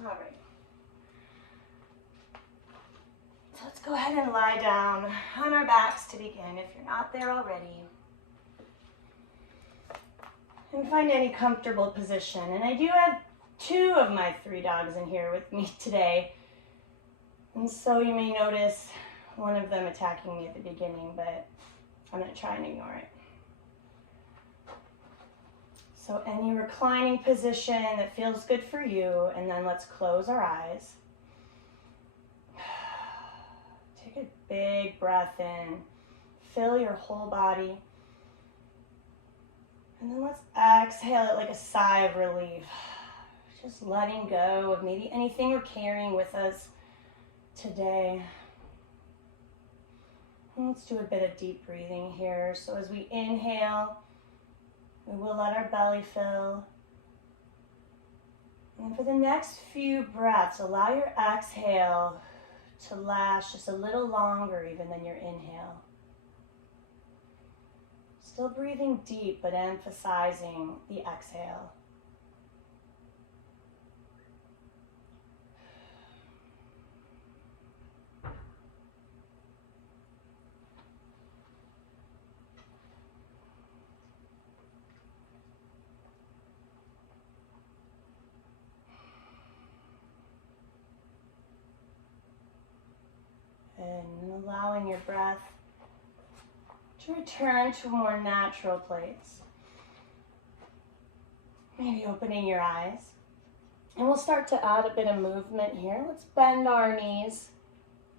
All right. So let's go ahead and lie down on our backs to begin if you're not there already. And find any comfortable position. And I do have 2 of my 3 dogs in here with me today. And so you may notice one of them attacking me at the beginning, but I'm going to try and ignore it. So any reclining position that feels good for you, and then let's close our eyes. Take a big breath in, fill your whole body, and then let's exhale it like a sigh of relief. Just letting go of maybe anything we're carrying with us today. And let's do a bit of deep breathing here. So as we inhale, we will let our belly fill. And for the next few breaths, allow your exhale to last just a little longer even than your inhale. Still breathing deep, but emphasizing the exhale. And allowing your breath to return to a more natural place. Maybe opening your eyes. And we'll start to add a bit of movement here. Let's bend our knees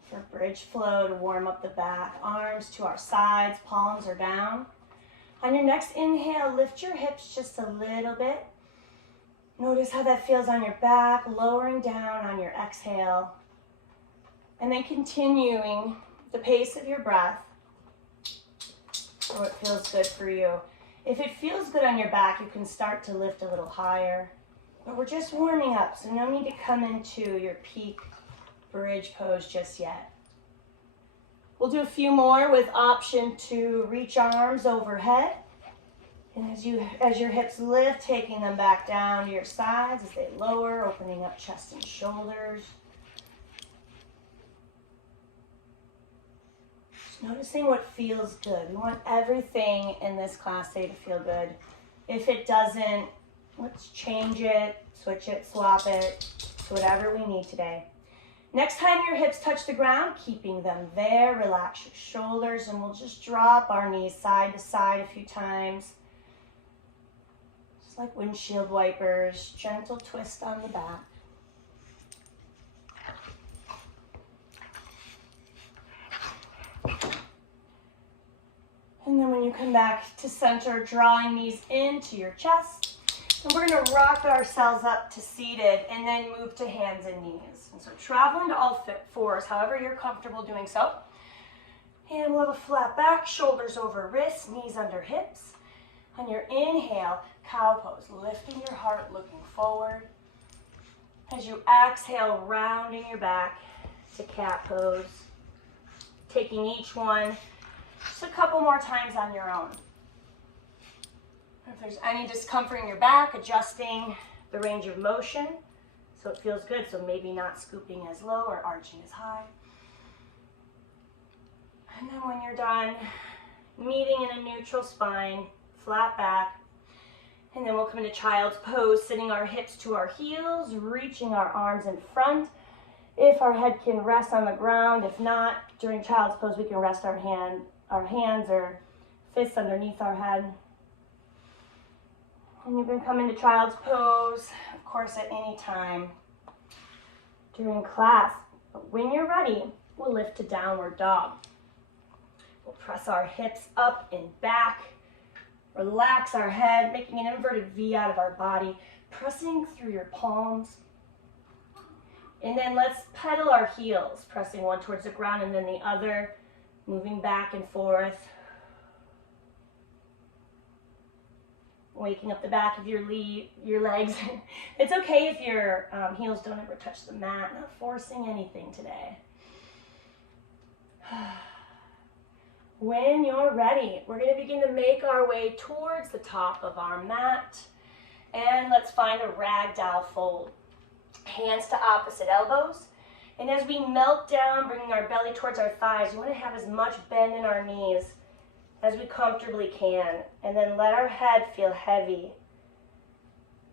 for bridge flow to warm up the back. Arms to our sides, palms are down. On your next inhale, lift your hips just a little bit. Notice how that feels on your back, lowering down on your exhale. And then continuing the pace of your breath so it feels good for you. If it feels good on your back, you can start to lift a little higher. But we're just warming up, so no need to come into your peak bridge pose just yet. We'll do a few more with option to reach arms overhead. And as your hips lift, taking them back down to your sides as they lower, opening up chest and shoulders. Noticing what feels good. We want everything in this class day to feel good. If it doesn't, let's change it, switch it, swap it to whatever we need today. Next time your hips touch the ground, keeping them there, relax your shoulders, and we'll just drop our knees side to side a few times. Just like windshield wipers, gentle twist on the back. And then when you come back to center, drawing knees into your chest. And we're going to rock ourselves up to seated and then move to hands and knees. And so travel into all fours, however you're comfortable doing so. And we'll have a flat back, shoulders over wrists, knees under hips. On your inhale, cow pose, lifting your heart, looking forward. As you exhale, rounding your back to cat pose. Taking each one just a couple more times on your own. If there's any discomfort in your back, adjusting the range of motion so it feels good, so maybe not scooping as low or arching as high. And then when you're done, meeting in a neutral spine, flat back, and then we'll come into child's pose, sitting our hips to our heels, reaching our arms in front. If our head can rest on the ground, if not, during child's pose, we can rest our hands or fists underneath our head. And you can come into child's pose, of course, at any time during class. But when you're ready, we'll lift to downward dog. We'll press our hips up and back, relax our head, making an inverted V out of our body, pressing through your palms. And then let's pedal our heels, pressing one towards the ground and then the other, moving back and forth. Waking up the back of your legs. It's okay if your heels don't ever touch the mat, not forcing anything today. When you're ready, we're going to begin to make our way towards the top of our mat. And let's find a ragdoll fold. Hands to opposite elbows. And as we melt down, bringing our belly towards our thighs, we want to have as much bend in our knees as we comfortably can. And then let our head feel heavy.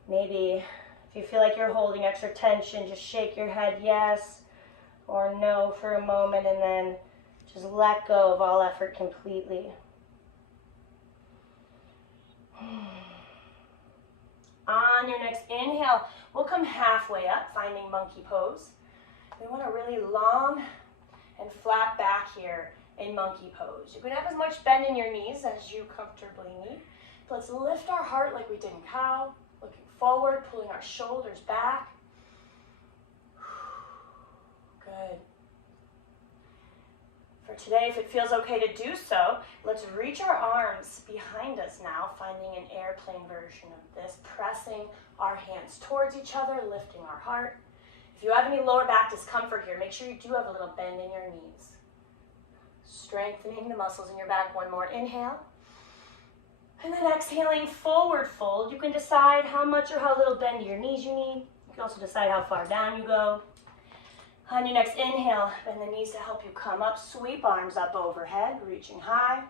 Maybe if you feel like you're holding extra tension, just shake your head yes or no for a moment, and then just let go of all effort completely. On your next inhale, we'll come halfway up, finding monkey pose. We want a really long and flat back here in monkey pose. You can have as much bend in your knees as you comfortably need. But let's lift our heart like we did in cow, looking forward, pulling our shoulders back. Good. For today, if it feels okay to do so, let's reach our arms behind us now, finding an airplane version of this, pressing our hands towards each other, lifting our heart. If you have any lower back discomfort here, make sure you do have a little bend in your knees. Strengthening the muscles in your back. One more inhale. And then exhaling, forward fold. You can decide how much or how little bend to your knees you need. You can also decide how far down you go. On your next inhale, bend the knees to help you come up. Sweep arms up overhead, reaching high.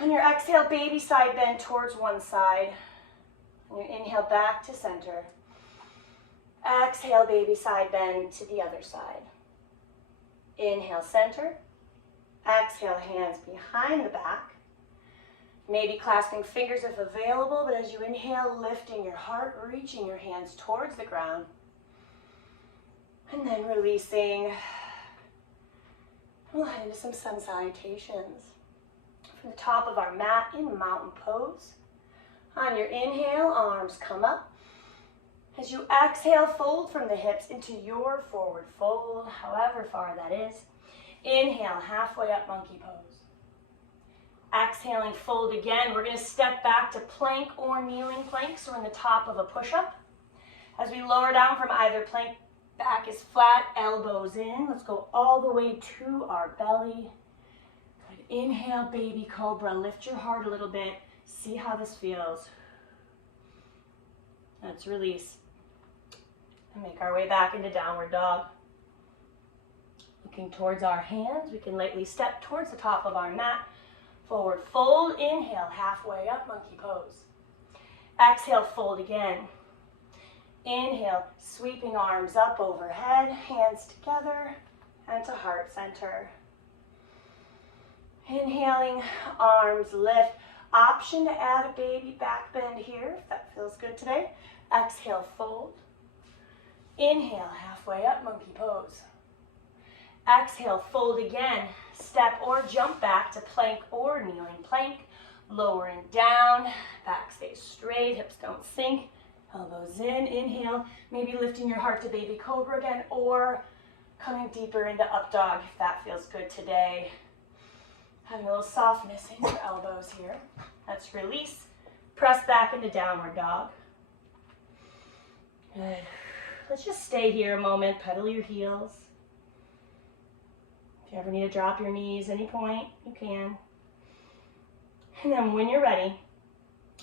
On your exhale, baby side bend towards one side. On your inhale, back to center. Exhale, baby side bend to the other side. Inhale, center. Exhale, hands behind the back. Maybe clasping fingers if available, but as you inhale, lifting your heart, reaching your hands towards the ground. And then releasing. We'll head into some sun salutations. From the top of our mat in mountain pose. On your inhale, arms come up. As you exhale, fold from the hips into your forward fold, however far that is. Inhale, halfway up monkey pose. Exhaling, fold again. We're going to step back to plank or kneeling plank, so we're in the top of a push-up. As we lower down from either plank, back is flat, elbows in. Let's go all the way to our belly. Good. Inhale, baby cobra. Lift your heart a little bit. See how this feels. Let's release. And make our way back into downward dog. Looking towards our hands, we can lightly step towards the top of our mat. Forward fold, inhale, halfway up, monkey pose. Exhale, fold again. Inhale, sweeping arms up overhead, hands together, and to heart center. Inhaling, arms lift. Option to add a baby back bend here, if that feels good today. Exhale, fold. Inhale, halfway up, monkey pose. Exhale, fold again. Step or jump back to plank or kneeling plank. Lowering down, back stays straight, hips don't sink. Elbows in, inhale, maybe lifting your heart to baby cobra again, or coming deeper into up dog if that feels good today. Having a little softness in your elbows here. Let's release. Press back into downward dog. Good. Let's just stay here a moment, pedal your heels. If you ever need to drop your knees any point, you can. And then when you're ready,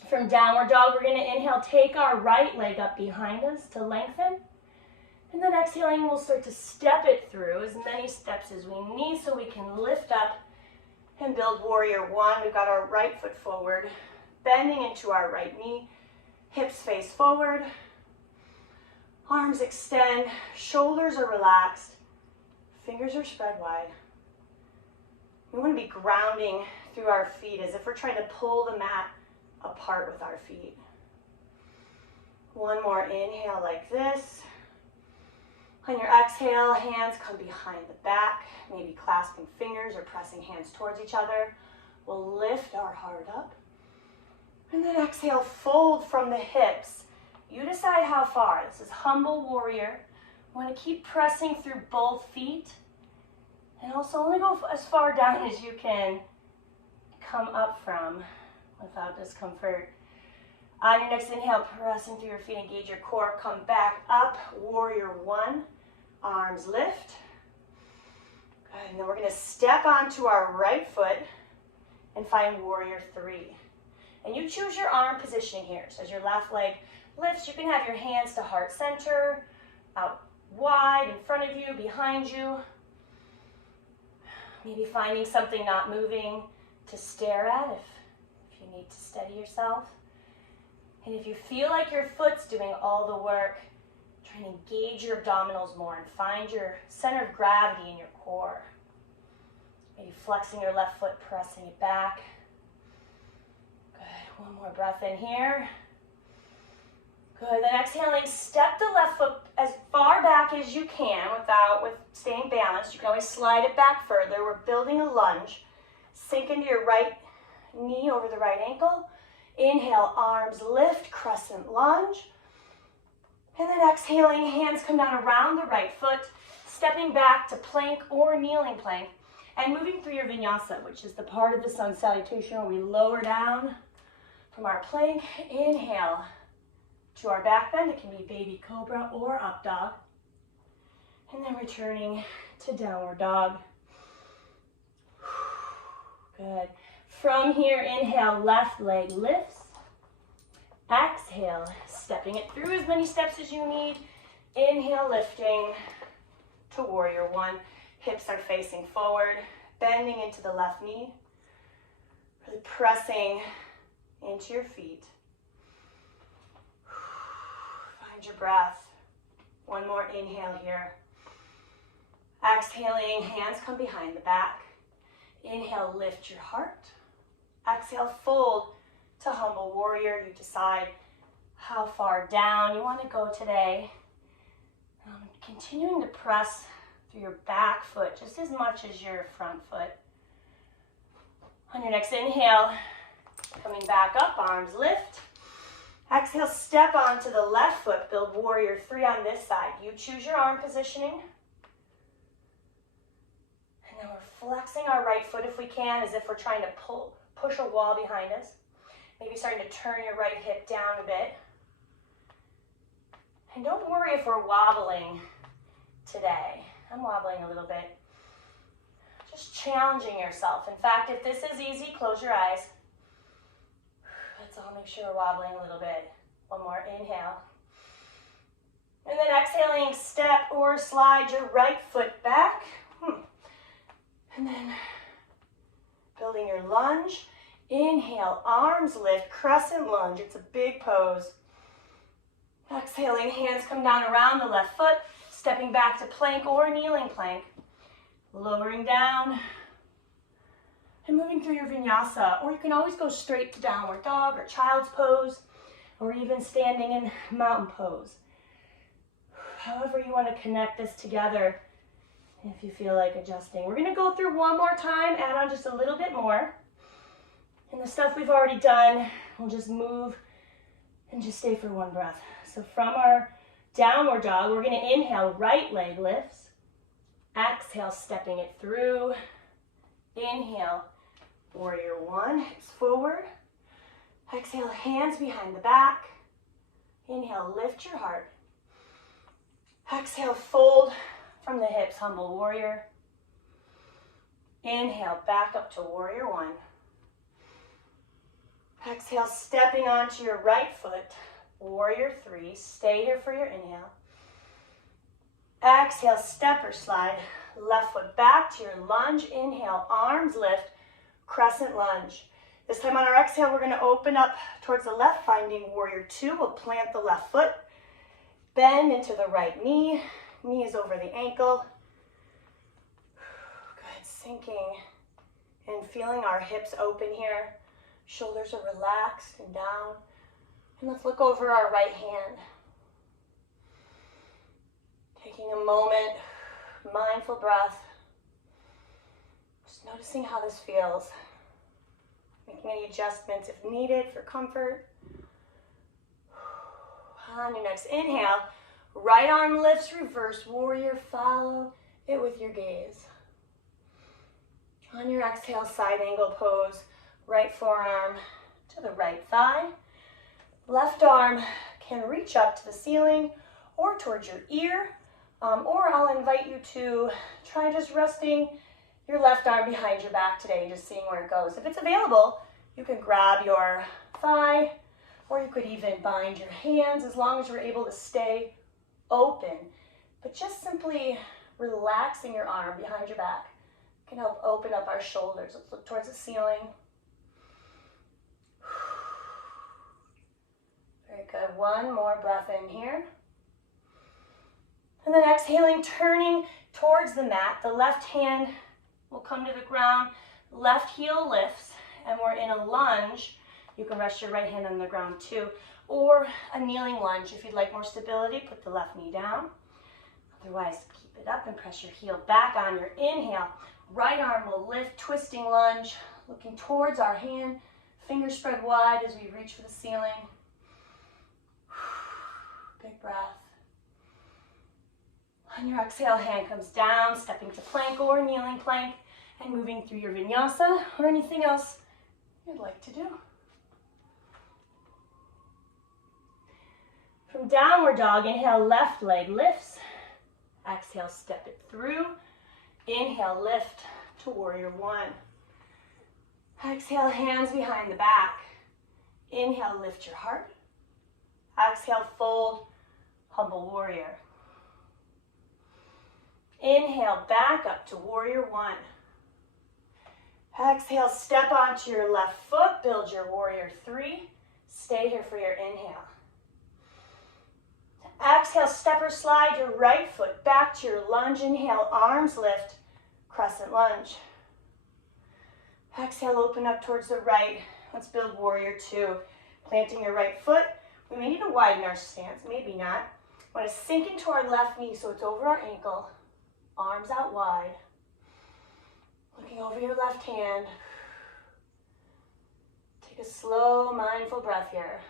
from downward dog, we're going to inhale, take our right leg up behind us to lengthen. And then exhaling, we'll start to step it through as many steps as we need so we can lift up and build warrior one. We've got our right foot forward, bending into our right knee, hips face forward, arms extend, shoulders are relaxed, fingers are spread wide. We want to be grounding through our feet as if we're trying to pull the mat apart with our feet. One more inhale like this. On your exhale, hands come behind the back, maybe clasping fingers or pressing hands towards each other. We'll lift our heart up. And then exhale, fold from the hips. You decide how far. This is humble warrior. You want to keep pressing through both feet. And also only go as far down as you can come up from without discomfort. On your next inhale, pressing through your feet, engage your core. Come back up, warrior one. Arms lift. Good. And then we're going to step onto our right foot and find warrior three. And you choose your arm positioning here. So as your left leg lifts, you can have your hands to heart center, out wide in front of you, behind you. Maybe finding something not moving to stare at if you need to steady yourself. And if you feel like your foot's doing all the work, try to engage your abdominals more and find your center of gravity in your core. Maybe flexing your left foot, pressing it back. Good. One more breath in here. Good. Then exhaling, step the left foot as far back as you can with staying balanced. You can always slide it back further. We're building a lunge. Sink into your right knee over the right ankle. Inhale, arms lift, crescent lunge. And then exhaling, hands come down around the right foot, stepping back to plank or kneeling plank, and moving through your vinyasa, which is the part of the sun salutation where we lower down from our plank. Inhale to our back bend. It can be baby cobra or up dog. And then returning to downward dog. Good. From here, inhale, left leg lifts. Exhale, stepping it through as many steps as you need. Inhale, lifting to warrior one. Hips are facing forward, bending into the left knee. Really pressing into your feet. Find your breath. One more inhale here. Exhaling, hands come behind the back. Inhale, lift your heart. Exhale, fold to humble warrior. You decide how far down you want to go today. Continuing to press through your back foot just as much as your front foot. On your next inhale, coming back up, arms lift. Exhale, step onto the left foot, build warrior three on this side. You choose your arm positioning. And then we're flexing our right foot if we can, as if we're trying to push a wall behind us. Maybe starting to turn your right hip down a bit. And don't worry if we're wobbling today. I'm wobbling a little bit. Just challenging yourself. In fact, if this is easy, close your eyes. Let's all make sure we're wobbling a little bit. One more inhale. And then exhaling, step or slide your right foot back. And then building your lunge. Inhale, arms lift, crescent lunge. It's a big pose. Exhaling, hands come down around the left foot, stepping back to plank or kneeling plank. Lowering down and moving through your vinyasa. Or you can always go straight to downward dog or child's pose, or even standing in mountain pose. However you want to connect this together, if you feel like adjusting. We're going to go through one more time, add on just a little bit more. And the stuff we've already done, we'll just move and just stay for one breath. So from our downward dog, we're going to inhale, right leg lifts. Exhale, stepping it through. Inhale, warrior one, hips forward. Exhale, hands behind the back. Inhale, lift your heart. Exhale, fold from the hips, humble warrior. Inhale, back up to warrior one. Exhale, stepping onto your right foot, warrior three. Stay here for your inhale. Exhale, step or slide, left foot back to your lunge. Inhale, arms lift, crescent lunge. This time on our exhale, we're going to open up towards the left, finding warrior two. We'll plant the left foot, bend into the right knee. Knee is over the ankle. Good, sinking and feeling our hips open here. Shoulders are relaxed and down. And let's look over our right hand. Taking a moment, mindful breath. Just noticing how this feels. Making any adjustments if needed for comfort. On your next inhale, right arm lifts, reverse warrior. Follow it with your gaze. On your exhale, side angle pose. Right forearm to the right thigh. Left arm can reach up to the ceiling or towards your ear. Or I'll invite you to try just resting your left arm behind your back today, just seeing where it goes. If it's available, you can grab your thigh, or you could even bind your hands as long as you're able to stay open But just simply relaxing your arm behind your back can help open up our shoulders. Let's look towards the ceiling. Very good. One more breath in here. And then exhaling, turning towards the mat. The left hand will come to the ground. Left heel lifts, and we're in a lunge. You can rest your right hand on the ground too, or a kneeling lunge. If you'd like more stability, put the left knee down. Otherwise, keep it up and press your heel back on your inhale. Right arm will lift, twisting lunge, looking towards our hand. Fingers spread wide as we reach for the ceiling. Big breath. On your exhale, hand comes down, stepping to plank or kneeling plank, and moving through your vinyasa or anything else you'd like to do. From downward dog, inhale, left leg lifts. Exhale, step it through. Inhale, lift to warrior one. Exhale, hands behind the back. Inhale, lift your heart. Exhale, fold, humble warrior. Inhale, back up to warrior one. Exhale, step onto your left foot, build your warrior three. Stay here for your inhale. Exhale, step or slide your right foot back to your lunge. Inhale, arms lift, crescent lunge. Exhale, open up towards the right. Let's build warrior two. Planting your right foot. We may need to widen our stance, maybe not. Want to sink into our left knee so it's over our ankle. Arms out wide. Looking over your left hand. Take a slow, mindful breath here.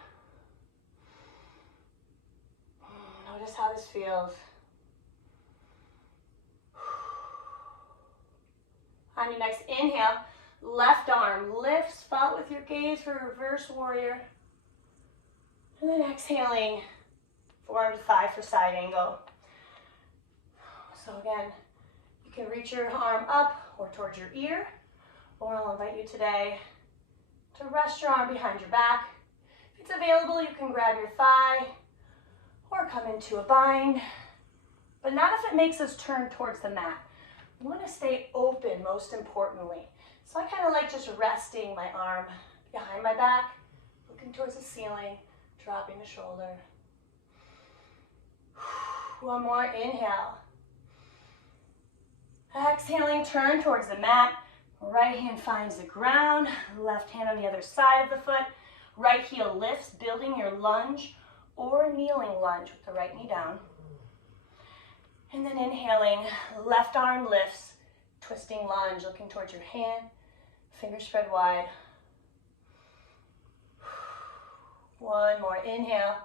Notice how this feels. On your next inhale, left arm lifts, follow with your gaze for reverse warrior. And then exhaling, forearm to thigh for side angle. So again, you can reach your arm up or towards your ear, or I'll invite you today to rest your arm behind your back. If it's available, you can grab your thigh or come into a bind, but not if it makes us turn towards the mat. We want to stay open, most importantly. So I kind of like just resting my arm behind my back, looking towards the ceiling, dropping the shoulder. One more, inhale. Exhaling, turn towards the mat. Right hand finds the ground, left hand on the other side of the foot. Right heel lifts, building your lunge or kneeling lunge with the right knee down. And then inhaling, left arm lifts, twisting lunge, looking towards your hand, fingers spread wide. One more, inhale.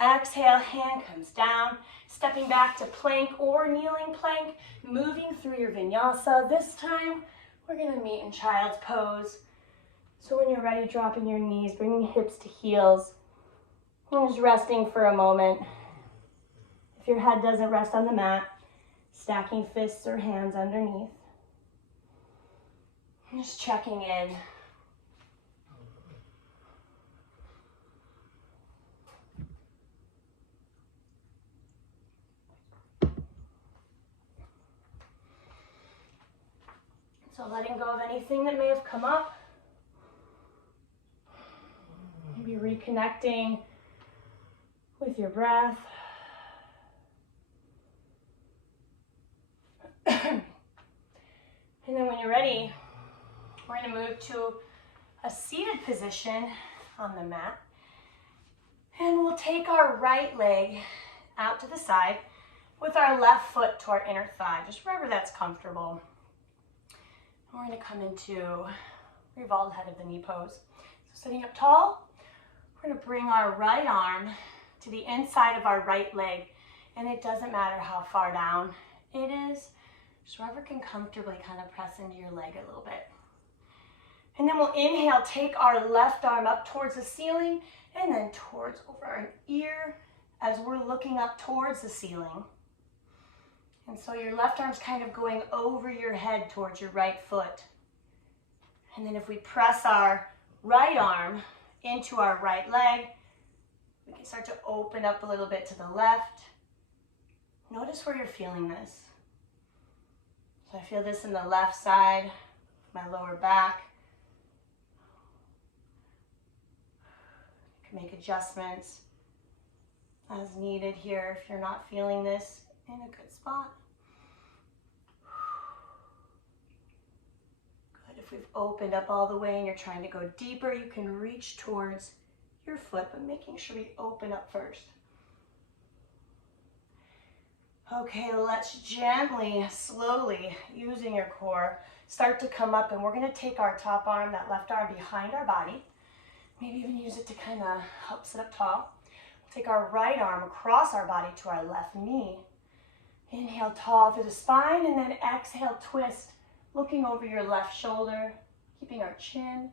Exhale, hand comes down, stepping back to plank or kneeling plank, moving through your vinyasa. This time, we're gonna meet in child's pose. So when you're ready, dropping your knees, bringing hips to heels, and just resting for a moment. If your head doesn't rest on the mat, stacking fists or hands underneath. And just checking in. So letting go of anything that may have come up. Maybe reconnecting with your breath. And then when you're ready, we're going to move to a seated position on the mat. And we'll take our right leg out to the side with our left foot to our inner thigh, just wherever that's comfortable. And we're going to come into revolved head of the knee pose. So sitting up tall, we're going to bring our right arm to the inside of our right leg. And it doesn't matter how far down it is, just wherever can comfortably kind of press into your leg a little bit. And then we'll inhale, take our left arm up towards the ceiling and then towards over our ear as we're looking up towards the ceiling. And so your left arm's kind of going over your head towards your right foot. And then if we press our right arm into our right leg, we can start to open up a little bit to the left Notice where you're feeling this. So I feel this in the left side, my lower back. You can make adjustments as needed here if you're not feeling this in a good spot. Good. If we've opened up all the way and you're trying to go deeper, you can reach towards your foot, but making sure we open up first. Okay, let's gently, slowly, using your core, start to come up, and we're going to take our top arm, that left arm, behind our body. Maybe even use it to kind of help sit up tall. We'll take our right arm across our body to our left knee. Inhale tall through the spine, and then exhale, twist, looking over your left shoulder, keeping our chin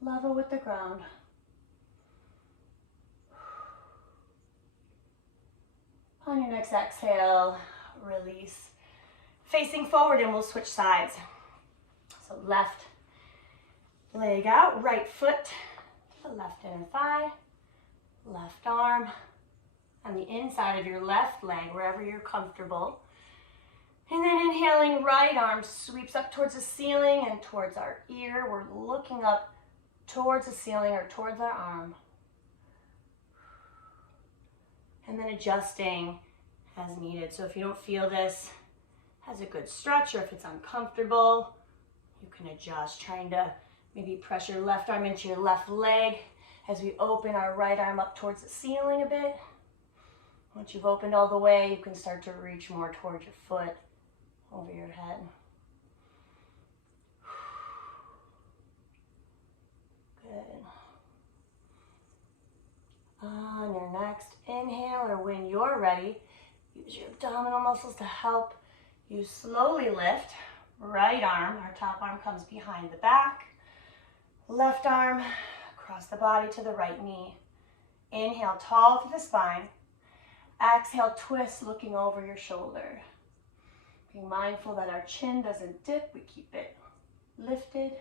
level with the ground. On your next exhale, release. Facing forward, and we'll switch sides. So left leg out, right foot to the left inner thigh, left arm on the inside of your left leg, wherever you're comfortable. And then inhaling, right arm sweeps up towards the ceiling and towards our ear. We're looking up towards the ceiling or towards our arm. And then adjusting as needed. So if you don't feel this as a good stretch, or if it's uncomfortable, you can adjust, trying to maybe press your left arm into your left leg as we open our right arm up towards the ceiling a bit. Once you've opened all the way, you can start to reach more towards your foot, over your head. Good. On your next inhale, or when you're ready, use your abdominal muscles to help you slowly lift. Right arm, our top arm comes behind the back. Left arm across the body to the right knee. Inhale, tall through the spine. Exhale, twist, looking over your shoulder. Be mindful that our chin doesn't dip. We keep it lifted.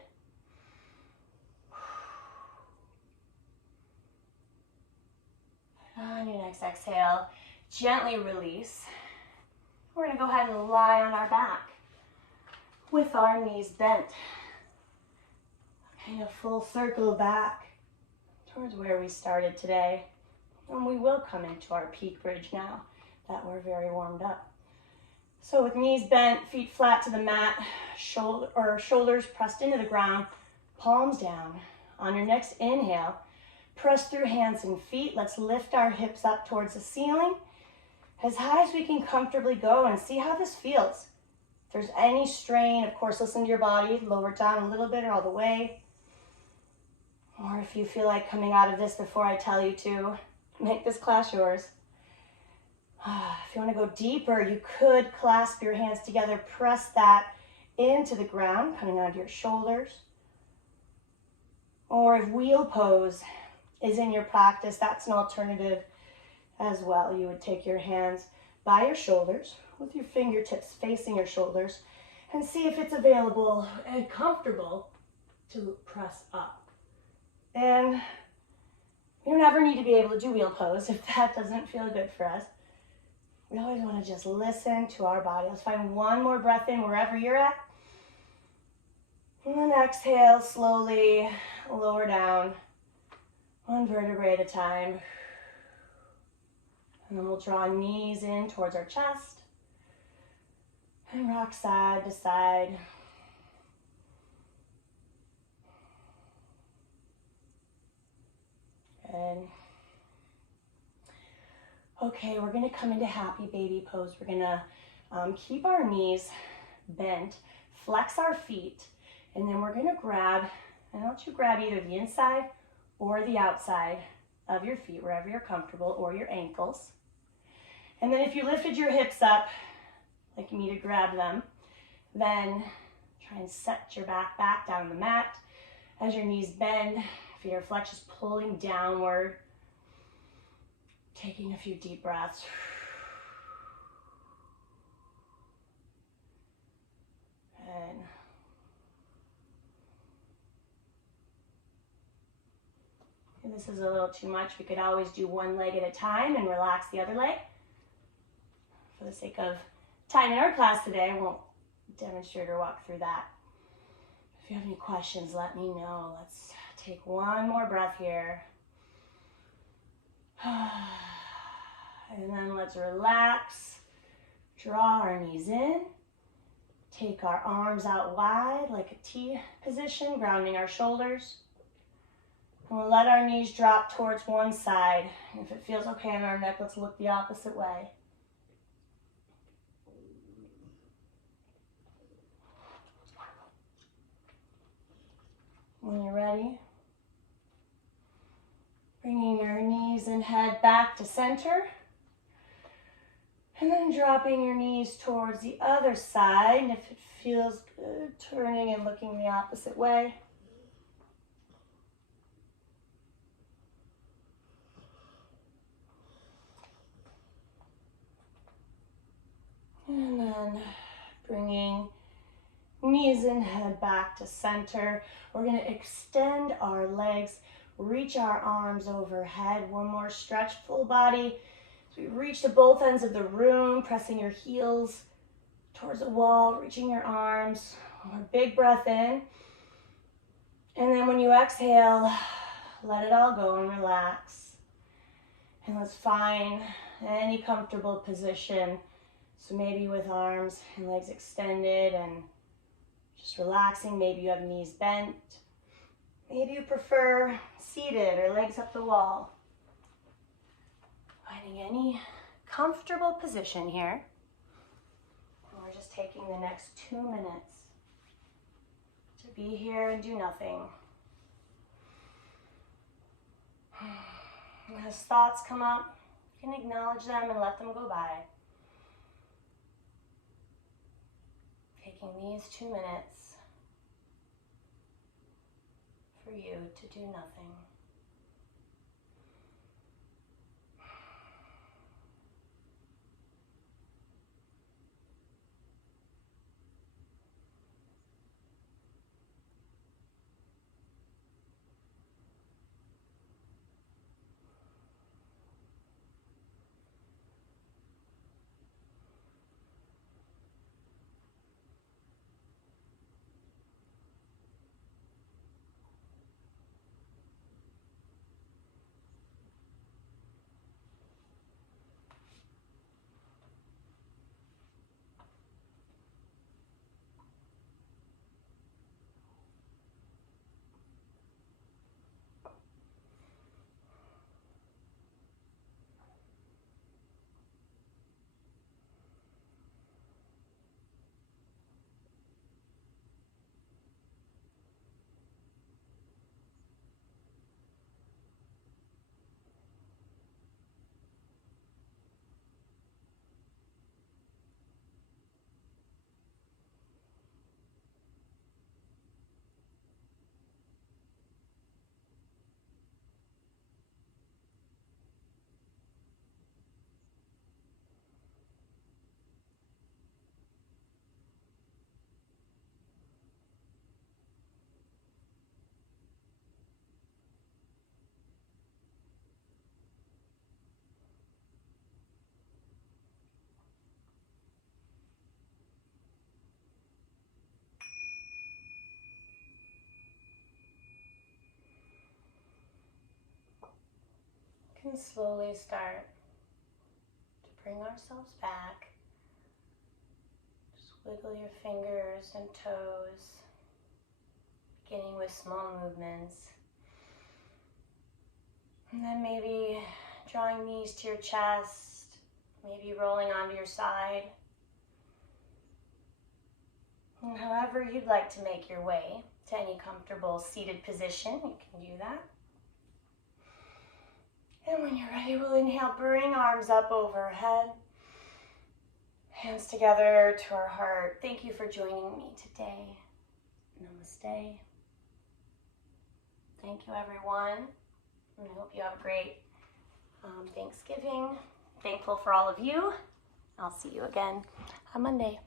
On your next exhale, gently release. We're going to go ahead and lie on our back with our knees bent. Kind of full circle back towards where we started today. And we will come into our peak bridge now that we're very warmed up. So with knees bent, feet flat to the mat, shoulders pressed into the ground, palms down. On your next inhale, press through hands and feet. Let's lift our hips up towards the ceiling as high as we can comfortably go, and see how this feels. If there's any strain, of course, listen to your body. Lower it down a little bit or all the way. Or if you feel like coming out of this before I tell you to, make this class yours. If you want to go deeper, you could clasp your hands together, press that into the ground, coming onto your shoulders. Or if wheel pose is in your practice, that's an alternative as well. You would take your hands by your shoulders with your fingertips facing your shoulders and see if it's available and comfortable to press up. And you don't ever need to be able to do wheel pose if that doesn't feel good for us. We always want to just listen to our body. Let's find one more breath in wherever you're at. And then exhale, slowly lower down, one vertebrae at a time. And then we'll draw knees in towards our chest and rock side to side. Good. Okay, we're going to come into happy baby pose. We're going to keep our knees bent, flex our feet, and then we're going to grab, and I want you to grab either the inside or the outside of your feet, wherever you're comfortable, or your ankles. And then if you lifted your hips up, like me to grab them, then try and set your back down on the mat. As your knees bend, feet are flexed, just pulling downward. Taking a few deep breaths. And if this is a little too much, we could always do one leg at a time and relax the other leg. For the sake of time in our class today, I won't demonstrate or walk through that. If you have any questions, let me know. Let's take one more breath here. And then let's relax. Draw our knees in. Take our arms out wide like a T position, grounding our shoulders. And we'll let our knees drop towards one side. And if it feels okay on our neck, let's look the opposite way. When you're ready, bringing your knees and head back to center. And then dropping your knees towards the other side. And if it feels good, turning and looking the opposite way. And then bringing knees and head back to center. We're going to extend our legs, reach our arms overhead. One more stretch, full body. So we reach to both ends of the room, pressing your heels towards the wall, reaching your arms. One more big breath in. And then when you exhale, let it all go and relax. And let's find any comfortable position. So maybe with arms and legs extended and just relaxing. Maybe you have knees bent. Maybe you prefer seated or legs up the wall. Finding any comfortable position here. And we're just taking the next 2 minutes to be here and do nothing. And as thoughts come up, you can acknowledge them and let them go by. Taking these 2 minutes for you to do nothing. We can slowly start to bring ourselves back. Just wiggle your fingers and toes, beginning with small movements. And then maybe drawing knees to your chest, maybe rolling onto your side. And however you'd like to make your way to any comfortable seated position, you can do that. And when you're ready, we'll inhale, bring arms up overhead. Hands together to our heart. Thank you for joining me today. Namaste. Thank you, everyone. And I hope you have a great Thanksgiving. Thankful for all of you. I'll see you again on Monday.